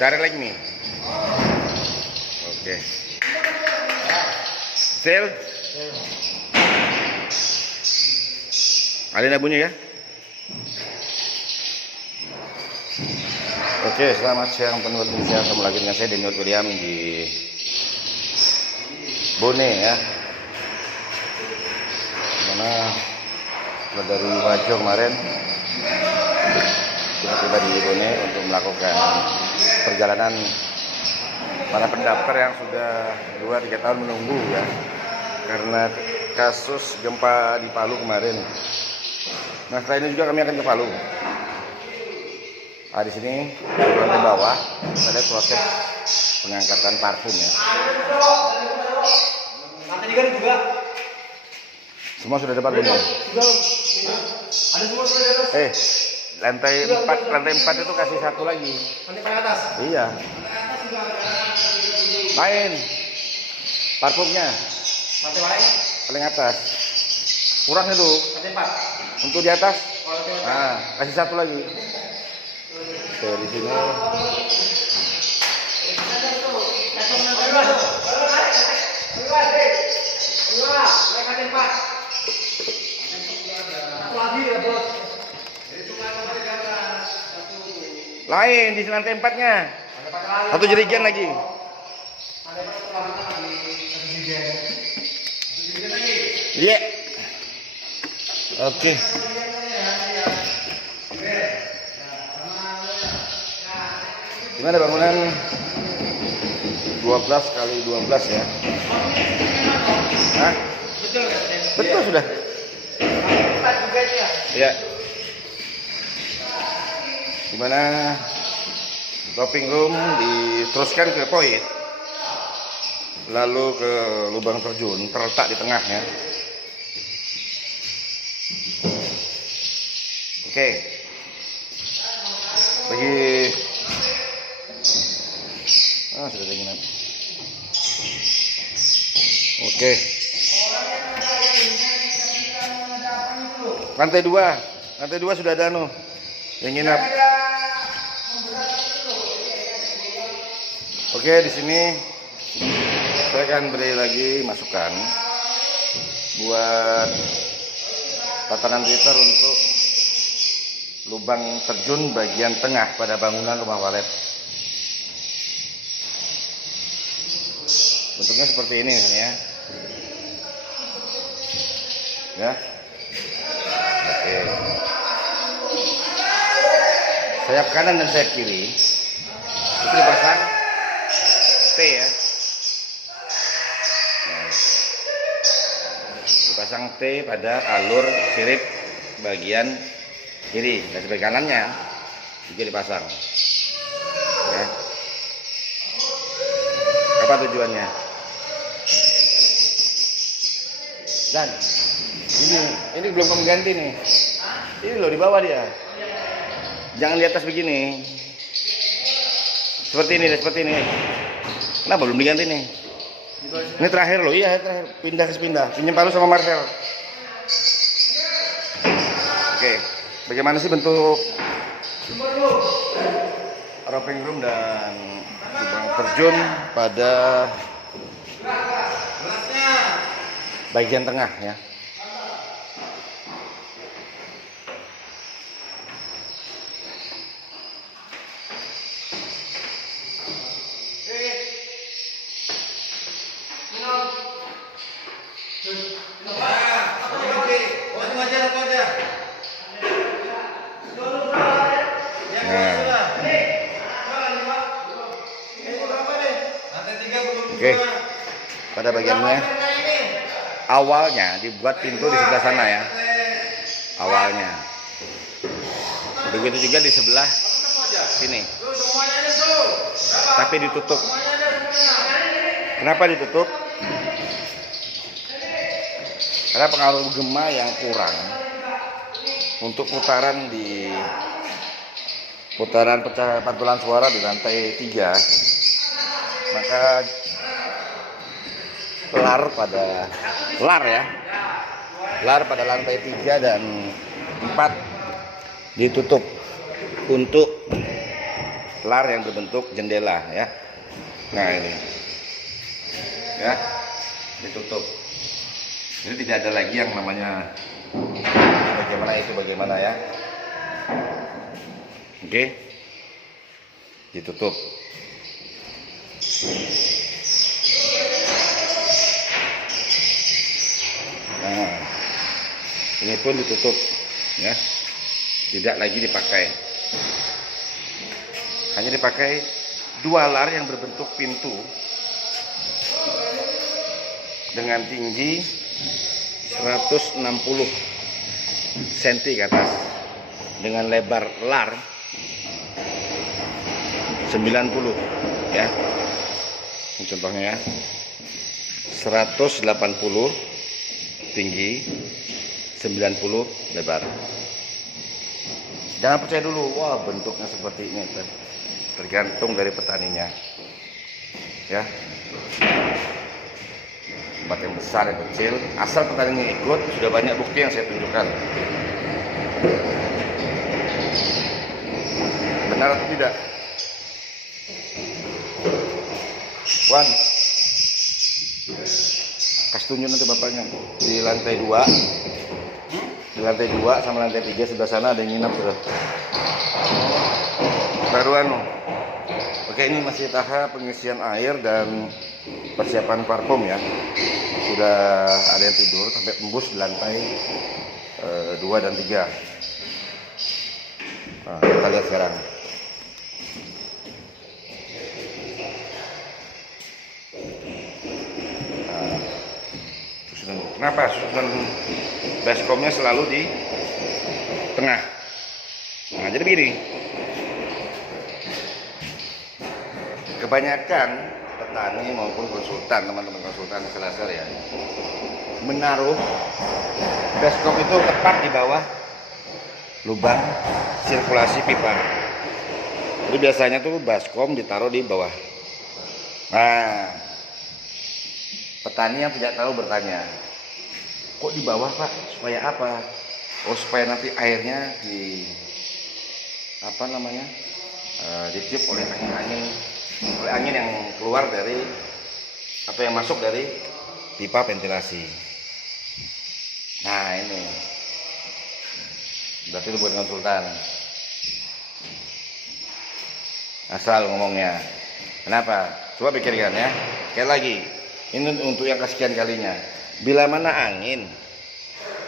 Cari lagi nih. Oke. Sel. Ada nabunnya ya? Oke, selamat siang pendengar Indonesia. Ketemu lagi dengan saya Daniel William di Bone ya. Mana dari Wajo kemarin kita tiba di Bone untuk melakukan perjalanan para pendaftar yang sudah 2-3 tahun menunggu ya, karena kasus gempa di Palu kemarin. Nah, setelah ini juga kami akan ke Palu. Nah, di sini di lantai bawah ada proses pengangkatan parfum ya. Lantai 3 juga. Semua sudah dapat belum? Ada semua sudah di atas. Lantai 4 itu kasih satu lagi. Lantai paling atas. Iya. Lain parfumnya Lantai lain. paling atas. Kurang itu. Lantai 4. Untuk di atas. Oh, lantai 4. Nah, kasih satu lagi. Oke, di sini. Lain di lantai 4-nya. Satu jerigen lagi. Iya. Oke. Gimana bangunan 12 kali 12 ya? Hah? Betul kan? Betul sudah. 4 juga ya. Ya. Dimana topping room diteruskan ke poin, lalu ke lubang terjun terletak di tengahnya. Oke. Bagi sudah ada nginap. Oke. Lantai 2 sudah ada yang nginap. Oke, di sini saya akan beri lagi masukan buat tatanan Twitter untuk lubang terjun bagian tengah pada bangunan rumah walet. Bentuknya seperti ini ya. Ya. Oke. Sayap kanan dan sayap kiri itu dipasang T ya. Nah, dipasang T pada alur sirip bagian kiri, dan sebelah kanannya juga dipasang. Ya. Apa tujuannya? Dan ini belum kamu ganti nih. Ini loh di bawah dia. Jangan di atas begini. Seperti ini. Kenapa belum diganti nih? Ini terakhir loh, iya terakhir. Pindah. Pinjam Palu sama Marcel. Oke, bagaimana sih bentuk roping room dan lubang terjun pada bagian tengah ya? Oke, pada bagiannya awalnya dibuat pintu di sebelah sana ya, awalnya. Begitu juga di sebelah sini, tapi ditutup. Kenapa ditutup? Karena pengaruh gema yang kurang untuk putaran pantulan suara di lantai 3, maka lar pada lantai 3 dan 4 ditutup untuk lar yang berbentuk jendela ya. Nah ini ya, ditutup. Jadi tidak ada lagi yang namanya bagaimana ya. Oke, ditutup. Nah, ini pun ditutup ya, tidak lagi dipakai. Hanya dipakai dua lar yang berbentuk pintu dengan tinggi 160 cm ke atas, dengan lebar lar 90 ya. Ini contohnya ya, 180 tinggi, 90 lebar. Jangan percaya dulu, wah bentuknya seperti ini, tergantung dari petaninya ya. Tempat yang besar yang kecil, asal petaninya ikut, sudah banyak bukti yang saya tunjukkan. Benar atau tidak? Wan, kasih tunjuk nanti bapaknya di lantai 2, di lantai 2 sama lantai 3 sebelah sana ada yang nginap sudah. Baru anu. Oke, ini masih tahap pengisian air dan persiapan parfum ya. Sudah ada yang tidur sampai tembus di lantai 2 dan 3. Nah, kita lihat sekarang. Kenapa susunan baskomnya selalu di tengah? Nah, jadi begini. Kebanyakan petani maupun konsultan, teman-teman konsultan selasar ya, menaruh baskom itu tepat di bawah lubang sirkulasi pipa. Jadi biasanya tuh baskom ditaruh di bawah. Nah, petani yang tidak tahu bertanya, kok di bawah Pak? Supaya apa? Oh, supaya nanti airnya ditiup oleh angin yang keluar dari atau yang masuk dari pipa ventilasi. Nah ini berarti itu bukan konsultan, asal ngomongnya. Kenapa? Coba pikirkan ya. Sekali lagi, ini untuk yang kesekian kalinya. Bila mana angin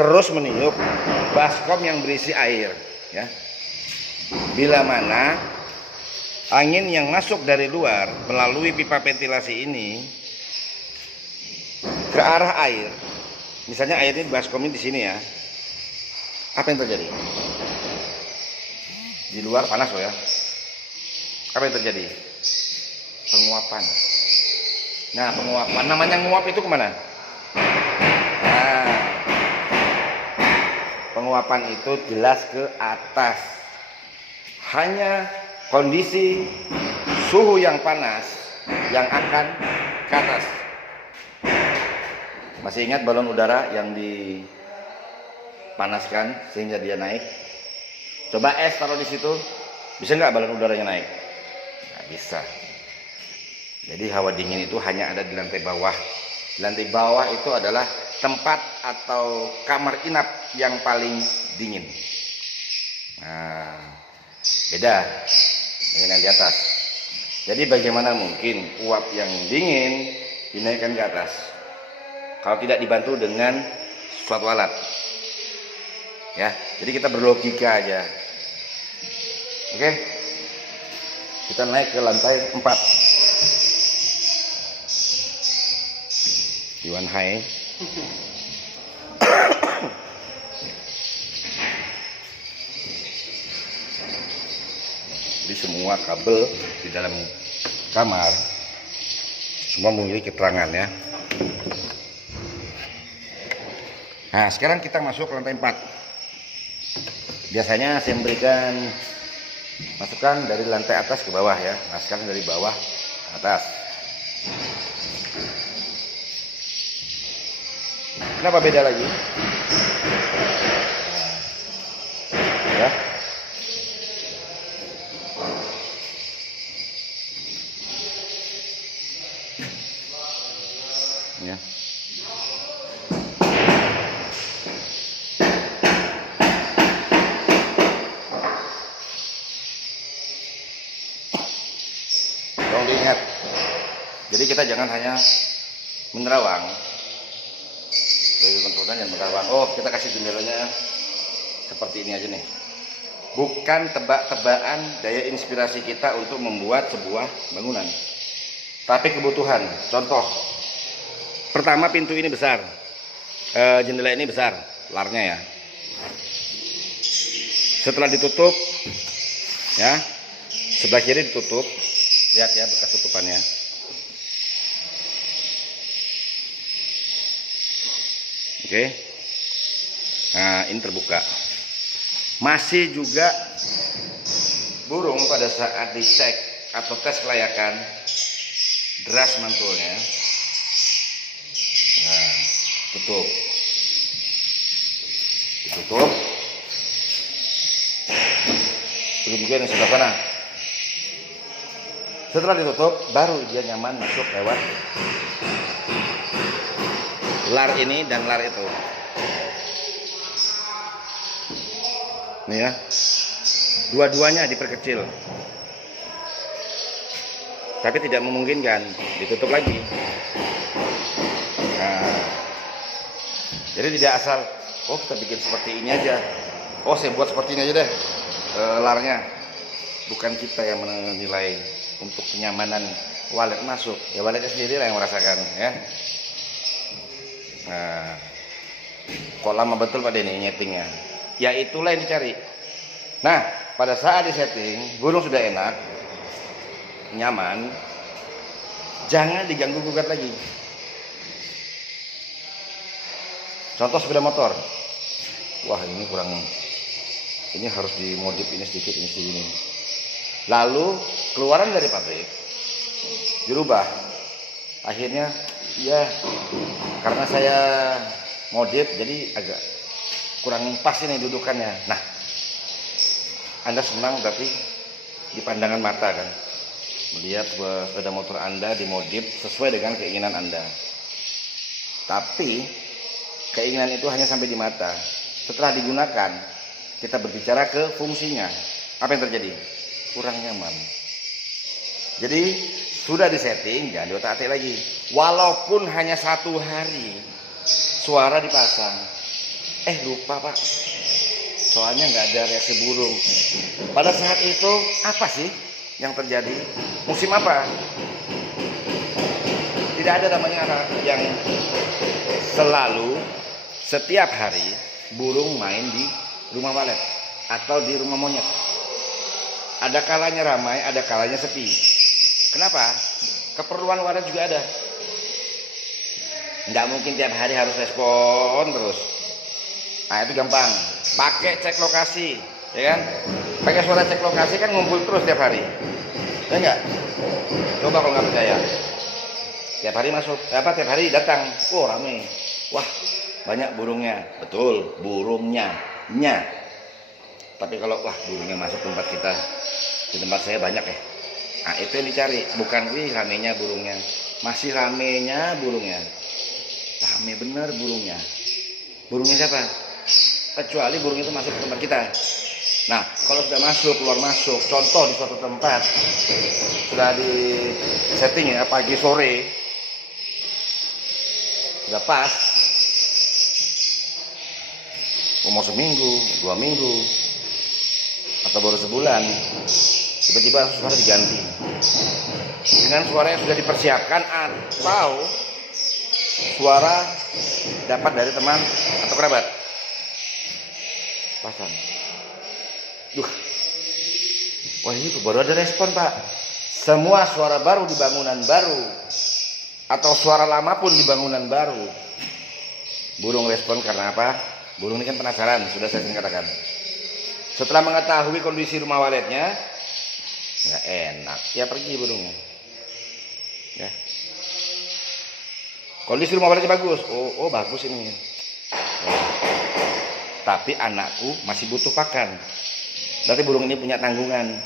terus meniup baskom yang berisi air ya, bila mana angin yang masuk dari luar melalui pipa ventilasi ini ke arah air, misalnya air ini baskomnya di sini ya, apa yang terjadi? Di luar panas loh ya. Apa yang terjadi? Penguapan. Nah, penguapan, namanya nguap itu kemana? Nah, penguapan itu jelas ke atas. Hanya kondisi suhu yang panas yang akan ke atas. Masih ingat balon udara yang dipanaskan sehingga dia naik? Coba es taruh di situ, bisa nggak balon udaranya naik? Nggak bisa. Jadi hawa dingin itu hanya ada di lantai bawah. Di lantai bawah itu adalah tempat atau kamar inap yang paling dingin. Nah, beda dengan yang di atas. Jadi bagaimana mungkin uap yang dingin dinaikkan ke atas kalau tidak dibantu dengan suatu alat? Ya, jadi kita berlogika aja. Oke, kita naik ke lantai 4. Yuan Hai. Jadi semua kabel di dalam kamar semua memiliki keterangan ya. Nah, sekarang kita masuk ke lantai 4. Biasanya saya memberikan masukan dari lantai atas ke bawah ya. Nah, sekarang dari bawah ke atas. Kenapa beda lagi? Ya. kita jangan hanya menerawang. Sebagai konsultan yang menerawang. Oh, kita kasih jendelanya seperti ini aja nih. Bukan tebak-tebakan daya inspirasi kita untuk membuat sebuah bangunan, tapi kebutuhan. Contoh, pertama pintu ini besar, jendela ini besar, larnya ya. Setelah ditutup, ya, sebelah kiri ditutup. Lihat ya bekas tutupannya. Oke. Nah, ini terbuka. Masih juga burung pada saat dicek atau tes kelayakan deras mantulnya. Nah, tutup. Ditutup. Begitu juga yang sebelah sana. Setelah ditutup, baru dia nyaman masuk lewat lar ini dan lar itu. Nih ya, dua-duanya diperkecil, tapi tidak memungkinkan ditutup lagi. Nah, jadi tidak asal, oh kita bikin seperti ini aja, oh saya buat seperti ini aja deh larnya. Bukan kita yang menilai untuk kenyamanan walet masuk, ya waletnya sendiri lah yang merasakan ya. Nah, kok lama betul Pak Denny nyetingnya? Ya itulah yang dicari. Nah, pada saat disetting burung sudah enak, nyaman, jangan diganggu gugat lagi. Contoh sepeda motor, wah ini kurang, ini harus dimodif ini sedikit, ini sedikit ini. Lalu keluaran dari pabrik dirubah, akhirnya ya karena saya modif jadi agak kurang pas ini dudukannya. Nah, Anda senang tapi di pandangan mata kan, melihat sepeda motor Anda dimodif sesuai dengan keinginan Anda. Tapi keinginan itu hanya sampai di mata. Setelah digunakan, kita berbicara ke fungsinya. Apa yang terjadi? Kurang nyaman. Jadi sudah disetting, jangan diotak-atik lagi. Walaupun hanya 1 hari suara dipasang, lupa Pak, soalnya nggak ada reaksi burung. Pada saat itu apa sih yang terjadi? Musim apa? Tidak ada namanya yang selalu setiap hari burung main di rumah walet atau di rumah monyet. Ada kalanya ramai, ada kalanya sepi. Kenapa? Keperluan walet juga ada. Nggak mungkin tiap hari harus respon terus. Nah itu gampang, pakai cek lokasi, ya kan? Pakai suara cek lokasi kan ngumpul terus tiap hari, ya enggak? Coba kalau nggak percaya, tiap hari masuk, tiap hari datang, oh rame, wah banyak burungnya, betul burungnya, nya. Tapi kalau wah burungnya masuk tempat kita, di tempat saya banyak ya, nah itu yang dicari, bukan wih ramenya burungnya, masih ramenya burungnya, rame bener burungnya, burungnya siapa? Kecuali burung itu masuk ke tempat kita. Nah, kalau sudah masuk, keluar masuk, contoh di suatu tempat sudah di setting ya pagi sore, sudah pas, umur seminggu, 2 minggu, atau baru sebulan, tiba-tiba suara diganti dengan suara yang sudah dipersiapkan atau suara dapat dari teman atau kerabat. Pasang. Wah ini baru ada respon Pak. Semua suara baru di bangunan baru atau suara lama pun di bangunan baru, burung respon karena apa? Burung ini kan penasaran, sudah saya sering katakan. Setelah mengetahui kondisi rumah waletnya, nggak enak, ya pergi burungnya. Ya. Kondisi rumah waletnya bagus, oh bagus ini. Tapi anakku masih butuh pakan. Berarti burung ini punya tanggungan.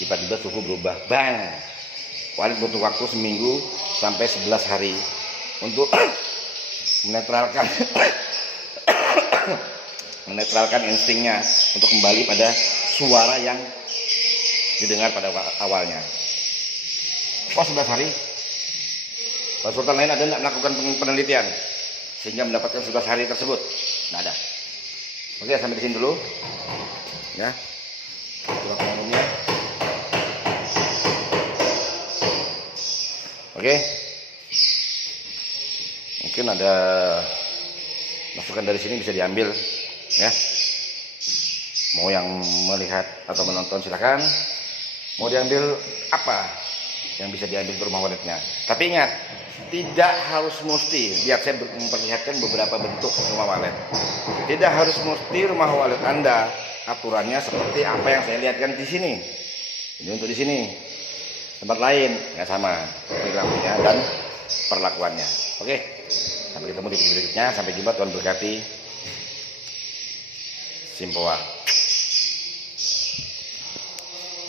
Tiba-tiba suhu berubah, bang. Walet butuh waktu seminggu sampai 11 hari untuk menetralkan instingnya untuk kembali pada suara yang didengar pada awalnya. Kok 11 hari? konsultan lain ada nggak melakukan penelitian sehingga mendapatkan 11 hari tersebut? Nggak ada. Oke, sampai di sini dulu. Ya. Itulah pengumumnya. Oke. Mungkin ada masukan dari sini bisa diambil, ya. Mau yang melihat atau menonton silakan. Mau diambil apa yang bisa diambil ke rumah waletnya. Tapi ingat, tidak harus mesti. Biar saya memperlihatkan beberapa bentuk rumah walet. Tidak harus mesti rumah walet Anda aturannya seperti apa yang saya lihatkan di sini. Ini untuk di sini. Tempat lain ya sama perilakunya dan perlakuannya. Oke. Sampai ketemu di video berikutnya. Sampai jumpa, Tuhan berkati. Simpoa.